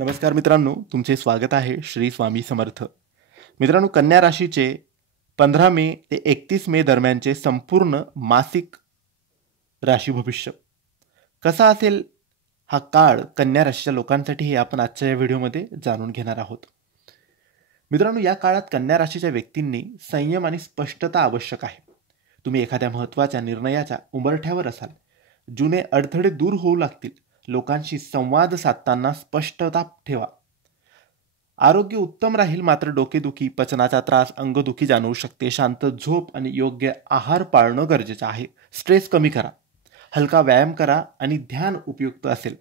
नमस्कार मित्रांनो, तुमचे स्वागत आहे श्री स्वामी समर्थ. मित्रांनो, कन्या राशीचे 15 मे ते 31 मे दरम्यानचे संपूर्ण मासिक राशी भविष्य कसा असेल हा काळ कन्या राशीच्या लोकांसाठी हे आपण आजच्या या व्हिडिओमध्ये जाणून घेणार आहोत. मित्रांनो, या काळात कन्या राशीच्या व्यक्तींनी संयम आणि स्पष्टता आवश्यक आहे. तुम्ही एखाद्या महत्त्वाच्या निर्णयाच्या उंबरठ्यावर असाल. जुने अडथळे दूर होऊ लागतील. लोकांशी संवाद साधताना स्पष्टता ठेवा. आरोग्य उत्तम राहील, मात्र डोकेदुखी, पचनाचा त्रास, अंगदुखी जाणवू शकते. शांत झोप आणि योग्य आहार पाळणं गरजेचं आहे. स्ट्रेस कमी करा. हलका व्यायाम करा आणि ध्यान उपयुक्त असेल.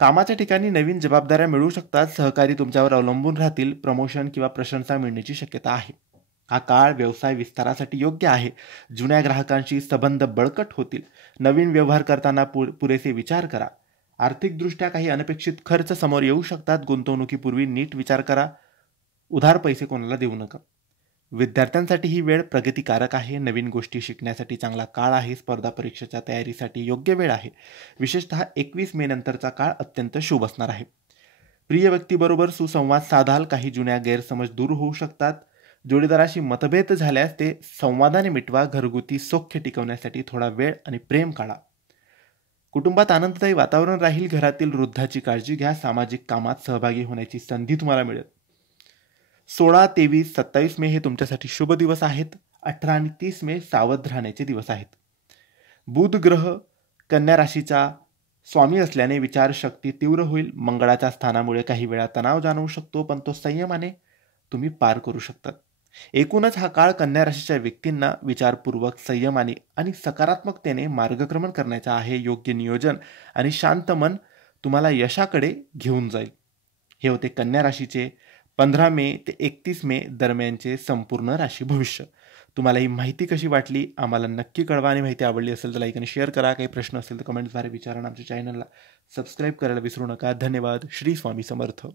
कामाच्या ठिकाणी नवीन जबाबदाऱ्या मिळू शकतात. सहकारी तुमच्यावर अवलंबून राहतील. प्रमोशन किंवा प्रशंसा मिळण्याची शक्यता आहे. हा काळ व्यवसाय विस्तारासाठी योग्य आहे. जुन्या ग्राहकांशी संबंध बळकट होतील. नवीन व्यवहार करताना पुरेसे विचार करा. आर्थिकदृष्ट्या काही अनपेक्षित खर्च समोर येऊ शकतात. गुंतवणुकीपूर्वी नीट विचार करा. उधार पैसे कोणाला देऊ नका. विद्यार्थ्यांसाठी ही वेळ प्रगतिकारक आहे. नवीन गोष्टी शिकण्यासाठी चांगला काळ आहे. स्पर्धा परीक्षेच्या तयारीसाठी योग्य वेळ आहे. विशेषतः 21 मे नंतरचा काळ अत्यंत शुभ असणार आहे. प्रिय व्यक्तीबरोबर सुसंवाद साधाल. काही जुन्या गैरसमज दूर होऊ शकतात. जोडीदाराशी मतभेद झाल्यास ते संवादाने मिटवा. घरगुती सौख्य टिकवण्यासाठी थोडा वेळ आणि प्रेम काढा. कुटुंबात आनंददायी वातावरण राहील. घरातील वृद्धाची काळजी घ्या. सामाजिक कामात सहभागी होण्याची संधी तुम्हाला मिळेल. 16, 23, 27 मे हे तुमच्यासाठी शुभ दिवस आहेत. 18 आणि 30 मे सावध राहण्याचे दिवस आहेत. बुध ग्रह कन्या राशीचा स्वामी असल्याने विचारशक्ती तीव्र होईल. मंगळाच्या स्थानामुळे काही वेळा तणाव जाणवू शकतो, पण तो संयमाने तुम्ही पार करू शकतात. एकूणच हा काळ कन्या राशीच्या व्यक्तींना विचारपूर्वक, संयमाने आणि सकारात्मकतेने मार्गक्रमण करण्याचा आहे. योग्य नियोजन आणि शांत मन तुम्हाला यशाकडे घेऊन जाईल. हे होते कन्या राशीचे 15 मे ते 31 मे दरम्यानचे संपूर्ण राशी भविष्य. तुम्हाला ही माहिती कशी वाटली आम्हाला नक्की कळवा. आणि माहिती आवडली असेल तर लाईक आणि शेअर करा. काही प्रश्न असेल तर कमेंट्सद्वारे विचारा. आमच्या चॅनलला सबस्क्राईब करायला विसरू नका. धन्यवाद. श्री स्वामी समर्थ.